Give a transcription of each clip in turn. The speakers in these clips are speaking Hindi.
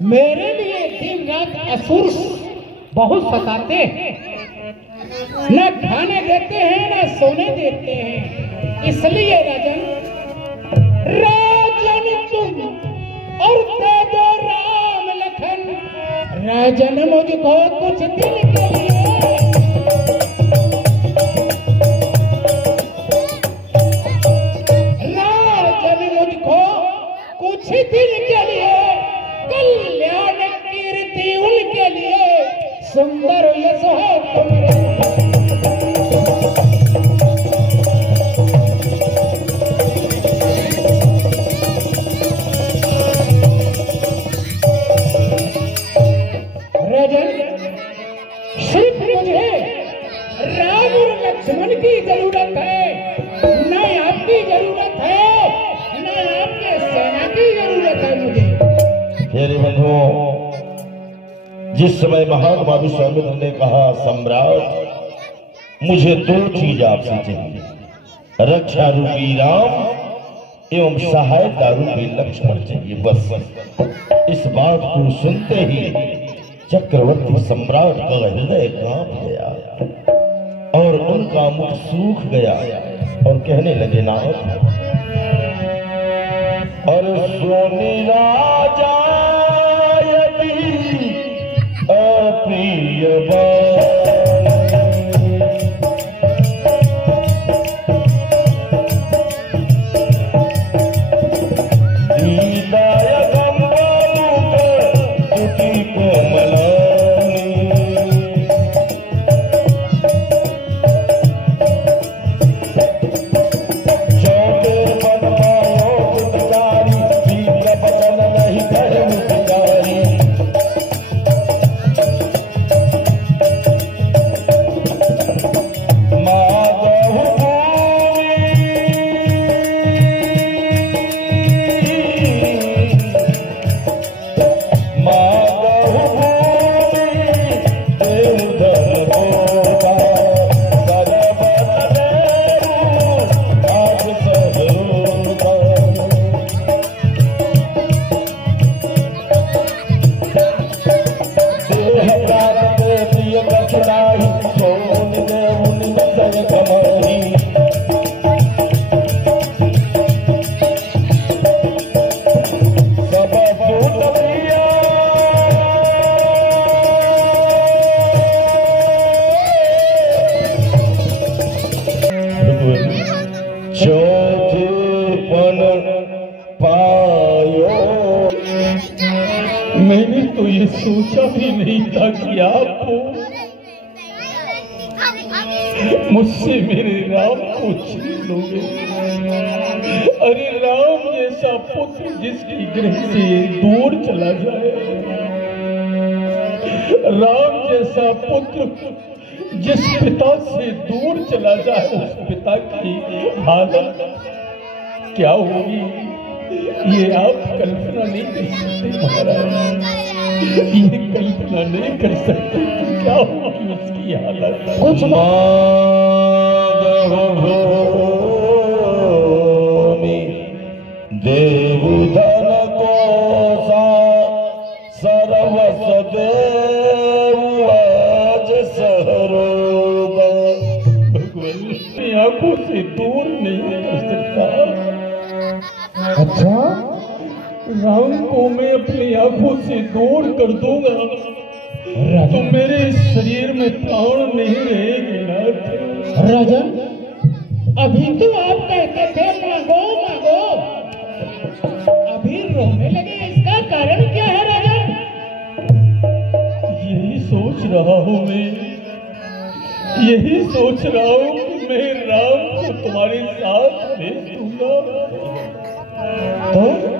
मेरे लिए दिन रात असुर बहुत सताते हैं, न खाने देते हैं न सोने देते हैं। इसलिए राजन तुम और दे दो राम लखन, राजन मुझको कुछ दिन के लिए। राजन मुझको कुछ दिन के लिए, कल्याण कीर्ति उनके लिए, सुंदर यश है तुम्हारे। राजन सिर्फ मुझे राम और लक्ष्मण की जरूरत है, न आपकी जरूरत है, न आपके सेना की जरूरत है मुझे। मेरे बंधुओं, जिस समय महात्मा विश्वामित्र ने कहा सम्राट मुझे दो चीज आपसे चाहिए, रक्षा रूपी राम एवं सहायता रूपी लक्ष्मण चाहिए। बस इस बात को सुनते ही चक्रवर्ती सम्राट का हृदय कांप गया और उनका मुख सूख गया और कहने लगे नाथ, और सोनी राजा अप्रिय मैंने तो ये सोचा भी नहीं था कि आप मुझसे मेरे राम को छीन लोगे। अरे राम जैसा पुत्र जिसकी गृह से दूर चला जाए, राम जैसा पुत्र जिस पिता से दूर चला जाए, उस पिता की हालत क्या होगी ये आप कल्पना नहीं कर सकते महाराज, ये कल्पना नहीं कर सकते क्या होगी उसकी हालत। कुछ देवधन को सर्वस देव भगवान आंखों से दूर नहीं कर सकता। अच्छा, राम को मैं अपनी आंखों से दूर कर दूंगा तो मेरे शरीर में प्राण नहीं रहेगी ना। राजन, अभी तो आप कहते थे मांगो मांगो, अभी रोने लगे, इसका कारण क्या है राजन? यही सोच रहा हूँ मैं, यही सोच रहा हूँ कि मैं राम को तुम्हारे साथ भेज दूंगा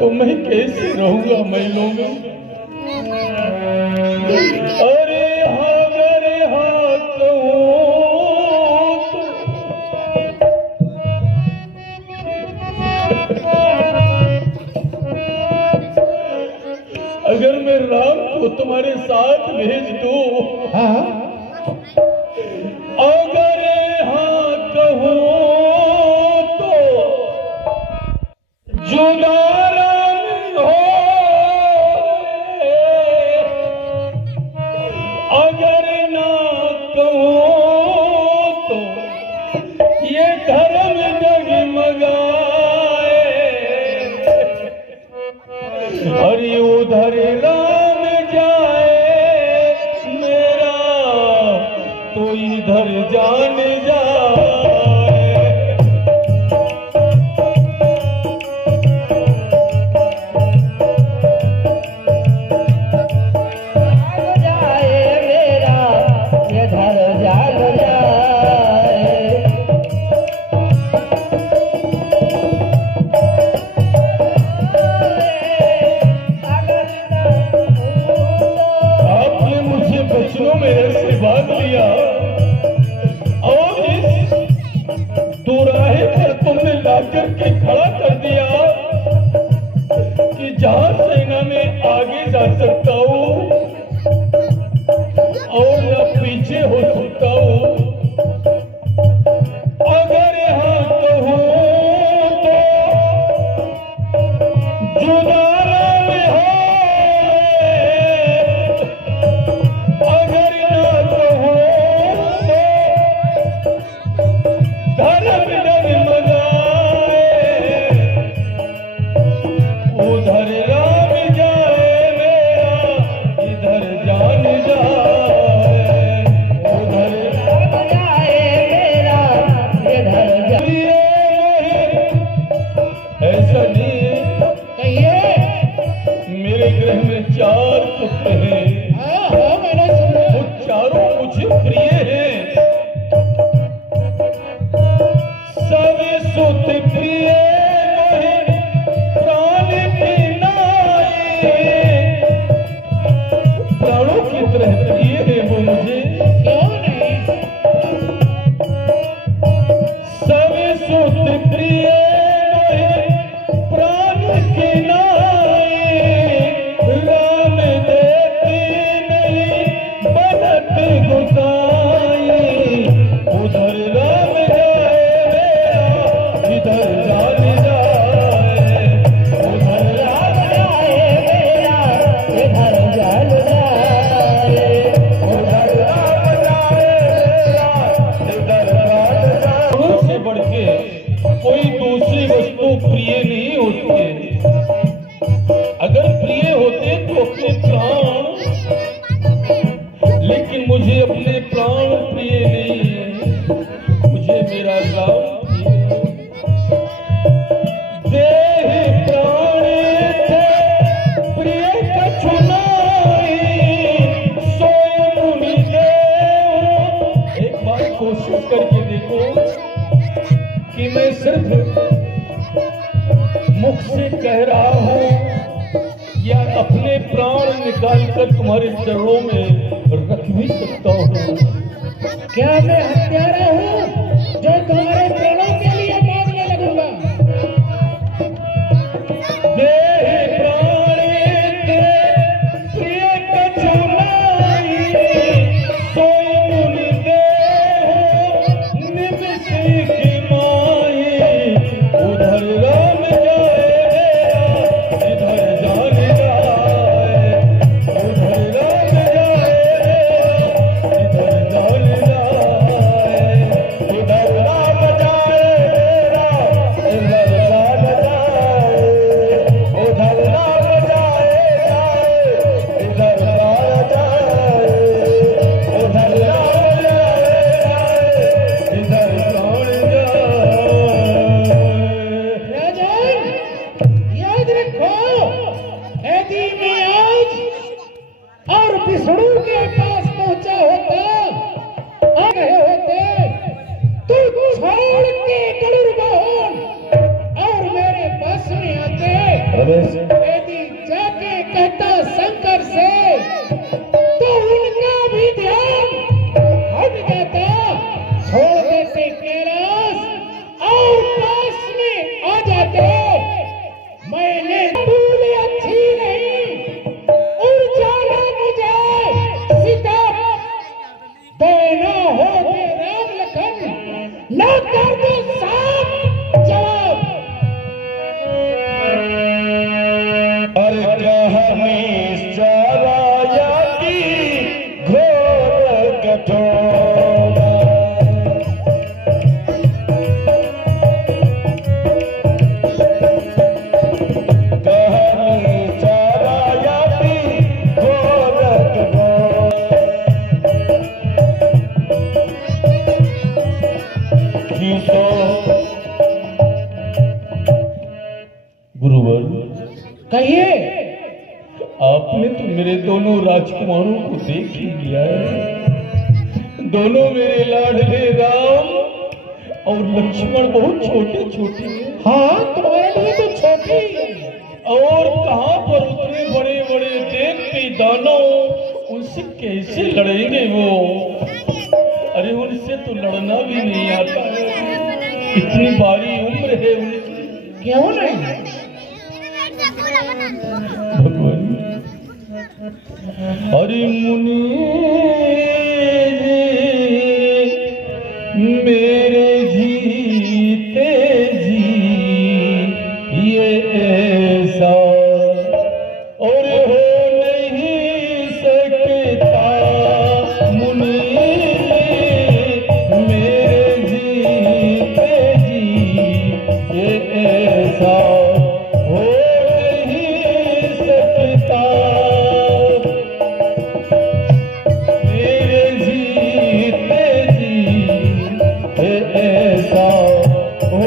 तो मैं कैसे रहूंगा महलों में, अरे हाँ कहूँ अगर मैं राम को तुम्हारे साथ भेज दूं, हाँ अगर हाँ कहूँ तो जुदारा नहीं हो, अगर ना कहूँ तो ये धर्म डगमगाए, और उधर राम जाए मेरा तो इधर जान जाए। मेरे से भाग लिया और इस दोराहे पर तुमने लाकर के खड़ा कर दिया कि जहां सेना में आगे जा सकता हूं और या पीछे हो सकता हूं। अगर हाँ कहूं तो जुदारा में हो, ऐसा नहीं है। मेरे गृह में 4 पुत्र हैं, मैंने सुना। वो चारों मुझे प्रिय हैं, सब सुत प्रिय प्राण की नाई, प्राणों की तरह प्रिय है वो मुझे। क्यों नहीं? सब सुत प्रिय प्राण की नाई, राम देती नहीं बनत गुसाई, उधर राम जाए मेरा इधर जान जाए, उधर राम जाए मेरा इधर जान जाए, उधर राम जाए मेरा इधर जान जाए। से बढ़ के कोई दूसरी वस्तु प्रिय नहीं होती है। अगर प्रिय होते तो अपने प्राण, लेकिन मुझे अपने प्राण प्रिय नहीं है, मुझे मेरा राम देह प्राण थे प्रिय कछु नाई, सोय मुनि देव। एक बार कोशिश करके देखो कि मैं सिर्फ मुख से कह रहा हूं या अपने प्राण निकाल कर तुम्हारे चरणों में रख भी सकता हूं। क्या मैं हत्यारा हूँ जो तुम्हारे प्राणों के लिए मांगने लगूंगा? देह प्राण थे प्रिय कछु नाई, सोई मुनि देव निमिष की माई, उधर राम जाए मेरा इधर जान जाए, उधर राम जाए मेरा इधर जान जाए, उधर राम जाए मेरा इधर जान जाए, उधर राम जाए इधर जान जाए, उधर राम जाए इधर जान जाए। राजन, याद रखो, यदि मैं आज और विष्णु के पास पहुंचा होता, आ गए होते, तो छोड़ के गरुड़ वाहन और मेरे पास में आते। रमेश यदि जाके कहता शंकर से मेरे दोनों राजकुमारों को देख ही लिया है। दोनों मेरे लाडले राम और लक्ष्मण बहुत छोटे छोटे हैं। हाँ, तुम्हारे लिए तो छोटे ही है। और कहां पर उतने बड़े बड़े देखते दानव, उनसे कैसे लड़ेंगे वो? अरे उनसे तो लड़ना भी नहीं आता है, इतनी बारी उम्र है उनकी। क्यों नहीं? भगवान अरे मुनि मेरे जीते जी ये ऐसा और हो नहीं सकता। मुनि मेरे जीते जी ये ऐसा हो नहीं सकता। मेरे जीते जी ये ऐसा हो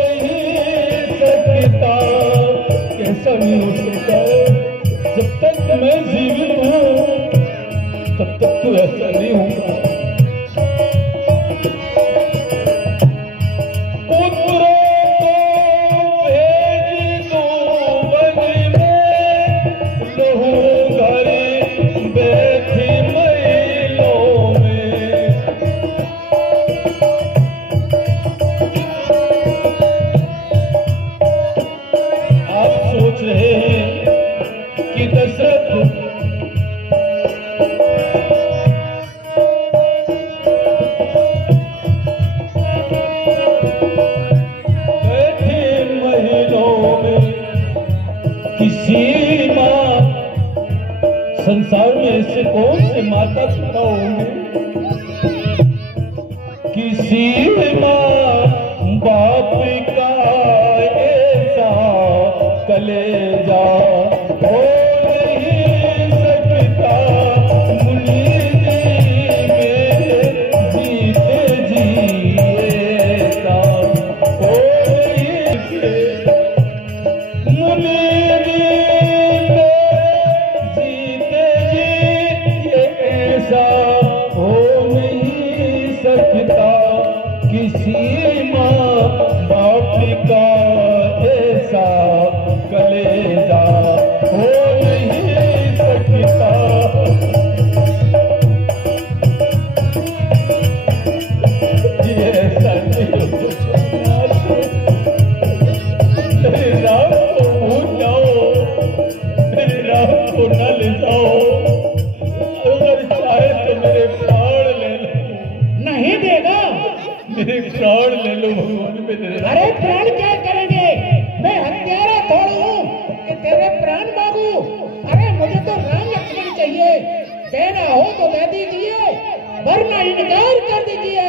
नहीं सकता। कैसा नहीं हो सकता? जब तक मैं जीवित हूँ तब तक तो ऐसा नहीं होगा। पुत्रों को भेज दो वन में, लहू घर बैठी महिलों में। आप सोच रहे हैं कि दशरथ बैठे महिलों में, किसी माँ संसार में ऐसे कौन से माता पिता होंगे? किसी माँ बाप का ऐसा कलेजा हो नहीं सकता। मुनि मेरे जीते जी ऐसा हो नहीं सकता। मुनि मेरे जीते जी ये ऐसा हो नहीं सकता। किसी माँ बाप का ऐसा कलेजा हो नहीं सकता। ये ऐसा नहीं हो सकता। मेरे राम को भूल जाओ, मेरे राम को न ले जाओ। अगर चाहे तो मेरे प्राण ले लो। नहीं देगा। मेरे प्राण ले लो भगवान। मेरे अरे प्राण क्या करेंगे? मैं हत्यारा थोड़ी हूँ कि तेरे प्राण मांगू। अरे मुझे तो राम लक्ष्मण चाहिए। देना हो तो दे दीजिए, वरना इनकार कर दीजिए।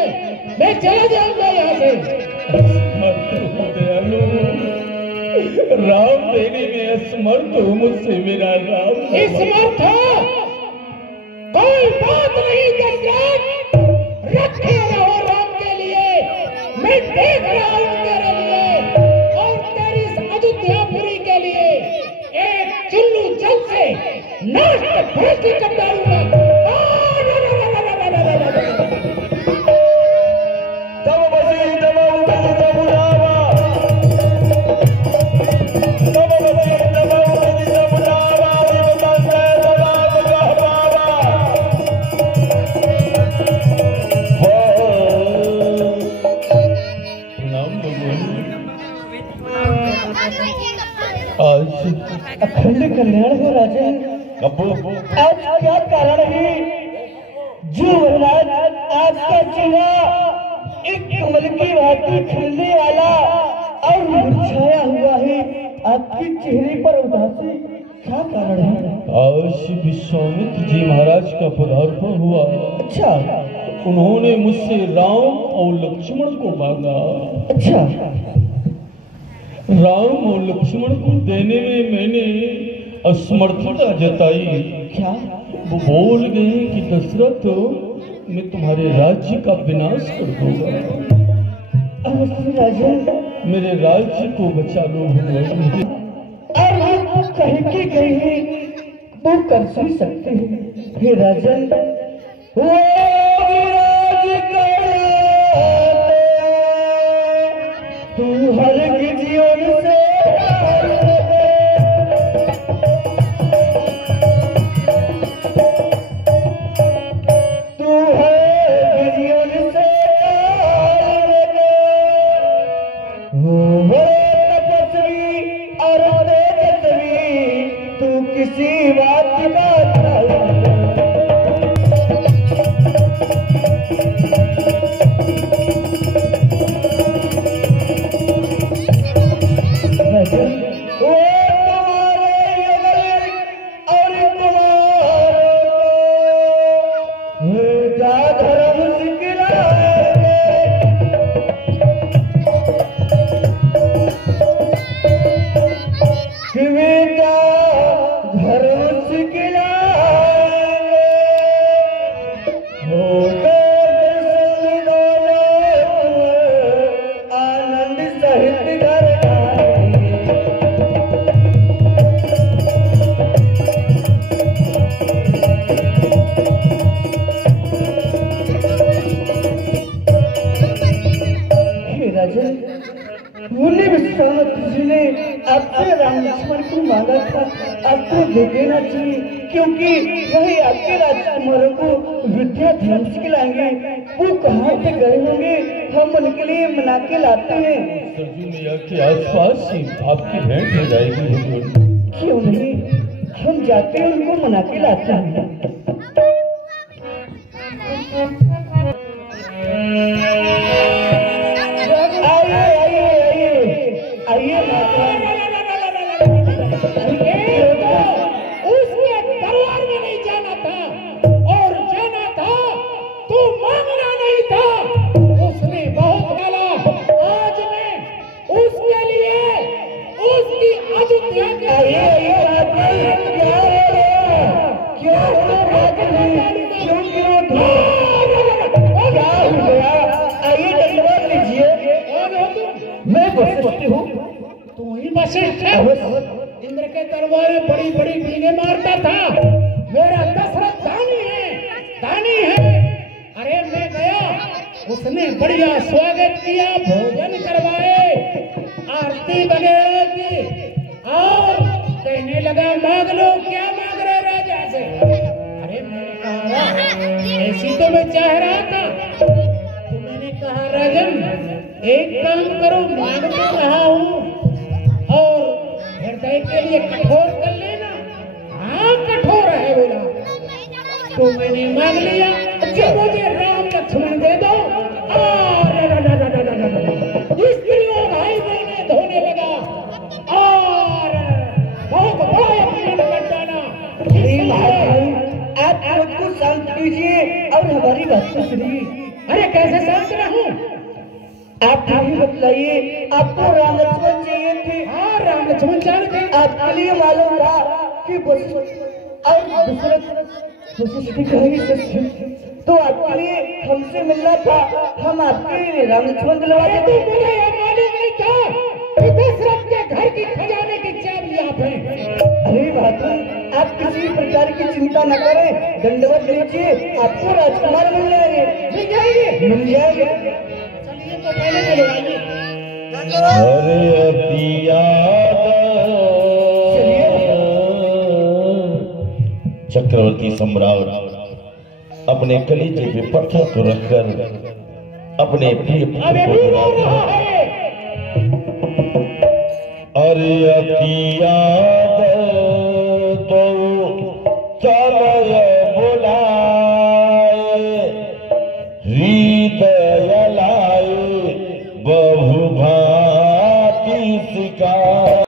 मैं चला जाऊंगा यहाँ से। दयालु राम देने में असमर्थ हूँ, मुझसे मेरा राम। समर्थ कोई बात नहीं दशरथ, रखे रहो राम के लिए। मैं देख रहा हूँ तेरे लिए और तेरी इस अयोध्यापुरी के लिए एक चुल्लू जल से नष्ट भ्रष्ट कर डालूंगा। तब बसी तब उतरी तब रावा, तब बसी तब उतरी तब रावा, देवता से तब कह पावा। नाम आज अखंड कल्याण हो राजा। आज क्या कारण है जो महाराज आपका चेहरा एक कमल की भांति खिलने वाला और मुरझाया हुआ है? आपके चेहरे पर उदासी क्या कारण है? आज विश्वामित्र जी महाराज का पदार्पण हुआ। अच्छा, उन्होंने मुझसे राम और लक्ष्मण को मांगा। अच्छा, राम और लक्ष्मण को देने में मैंने असमर्थता जताई। क्या? वो बोल गए कि दशरथ मैं तुम्हारे राज्य का विनाश कर दूंगा। राजा मेरे राज्य को बचा लो भगवान। और कहीं की कहीं वो कर सुन सकते हैं। हे राजन, वो विराज करे तू हर जीवन से किसी बात का आपसे राम लक्ष्मण को मांगा था, आपको दे देना चाहिए, क्योंकि वही आपके राजकुमारों को विद्या धर्म सिखलाएंगे। वो कहाँ पे गए होंगे, हम उनके लिए मना के लाते हैं। सरजू मैया के आसपास ही आपकी भेंट हो जाएगी हुजूर। क्यों नहीं, हम जाते हैं, उनको मना के लाते हैं। आइए उसने दरबार में नहीं जाना था, और जाना था तो मांगना नहीं था। उसने बहुत बोला, आज मैं उसके लिए उसकी अयोध्या के तू ही वशिष्ठ है। इंद्र के दरबार में बड़ी बड़ी बीने मारता था। मेरा दशरथ दानी है। अरे मैं गया, उसने बढ़िया स्वागत किया, भोजन करवाए, आरती वगैरह की, और कहने लगा मांग लो, क्या मांग रहे राजा से। अरे मैंने कहा ऐसी तो मैं चाह रहा था। तो मैंने कहा राजन, एक काम करो, मांग तो रहा हूँ और हृदय के लिए कठोर कर लेना। हाँ कठोर है बोला। तो मैंने मांग लिया, जो मुझे राम लक्ष्मण दे दो। स्त्रियों भाई बहने धोने लगा और बहुत बड़ा अपमान कर डाला। आप खुद को शांत कीजिए और हमारी बात को सुनिए। अरे कैसे शांत रहूं, आप ही बतलाइए। आपको राम लक्ष्मण चाहिए थे। हाँ राम लक्ष्मण चाहिए थे। आपके लिए मालूम था कि तो आपके लिए हमसे मिलना था, हम आपके लिए राम लक्ष्मण दिलवा देते। मुझे यह मालूम नहीं था कि दशरथ के घर की खजाने की चाबी आप हैं। अरे बहादुर, आप किसी प्रकार की चिंता न करें, दंडवत लीजिए, आपको राजकुमार मिल जाएंगे। मिल जाएंगे। चलिए तो पहले चलो आइए। चक्रवर्ती सम्राट अपने कलेजे पे पत्थर को रखकर अपने प्रिय पुत्र को बुलाते हैं। अरे अतियाद तो चलो बुलाए हृदय